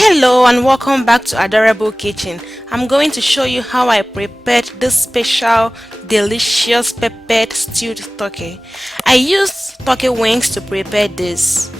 Hello and welcome back to Adorable Kitchen. I'm going to show you how I prepared this special delicious peppered stewed turkey. I used turkey wings to prepare this.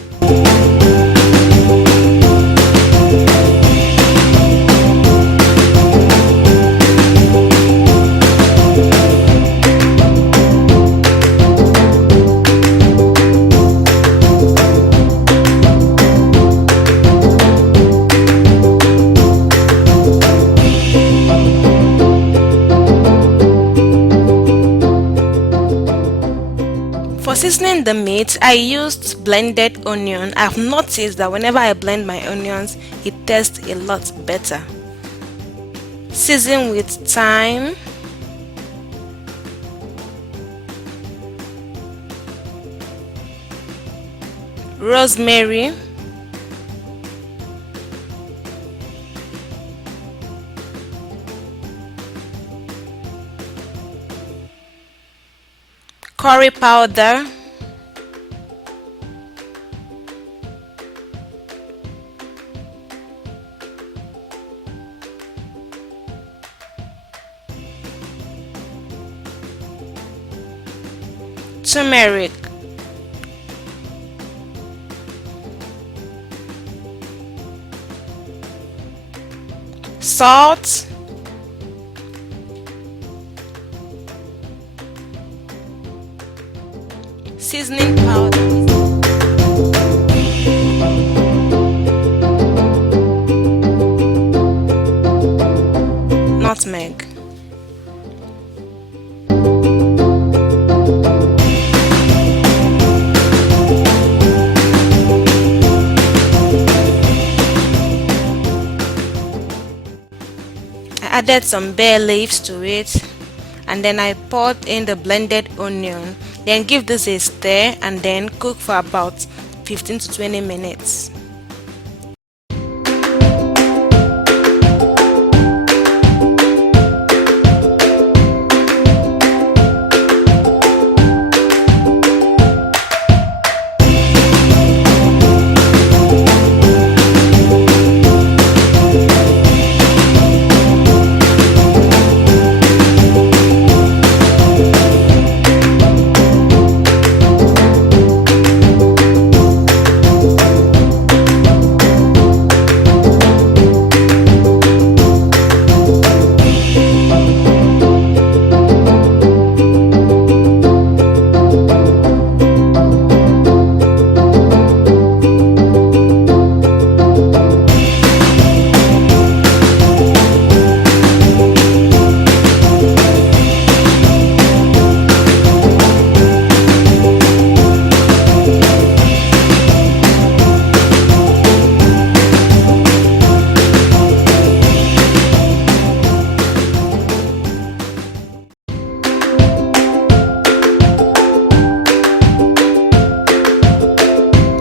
For seasoning the meat, I used blended onion. I've noticed that whenever I blend my onions, it tastes a lot better. Season with thyme, rosemary, curry powder, turmeric, salt, seasoning powder, nutmeg. I added some bay leaves to it, and then I poured in the blended onion. Then give this a stir and then cook for about 15 to 20 minutes.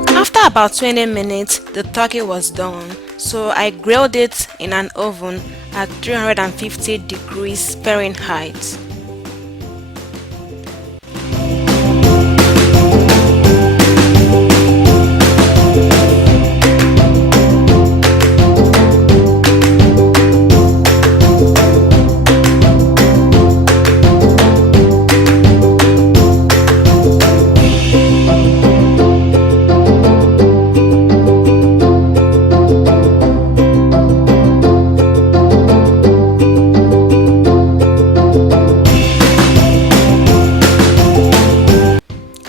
After about 20 minutes, the turkey was done, so I grilled it in an oven at 350 degrees Fahrenheit.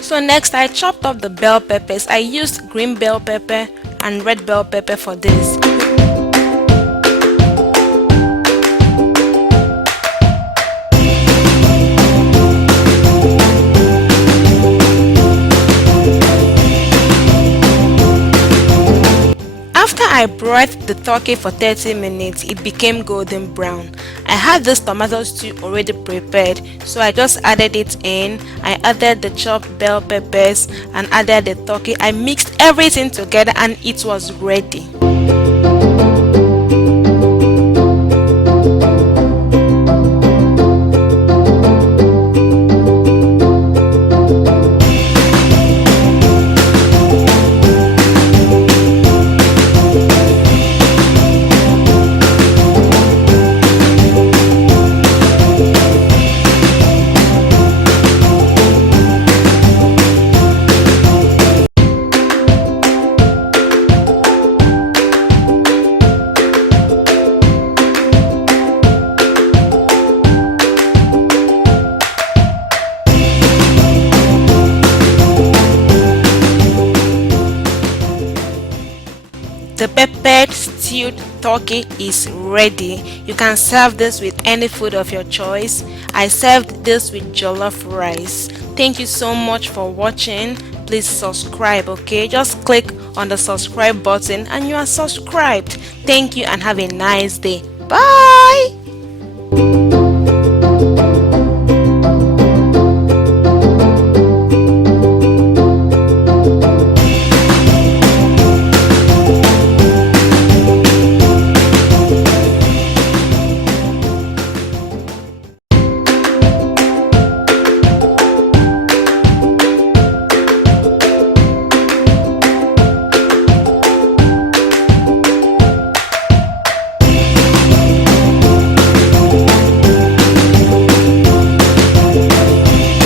So next I chopped up the bell peppers. I used green bell pepper and red bell pepper for this. After I broiled the turkey for 30 minutes, it became golden brown. I had this tomato stew already prepared, so I just added it in. I added the chopped bell peppers and added the turkey. I mixed everything together and it was ready. The peppered stewed turkey is ready. You can serve this with any food of your choice. I served this with jollof rice. Thank you so much for watching. Please subscribe, okay? Just click on the subscribe button and you are subscribed. Thank you and have a nice day. Bye.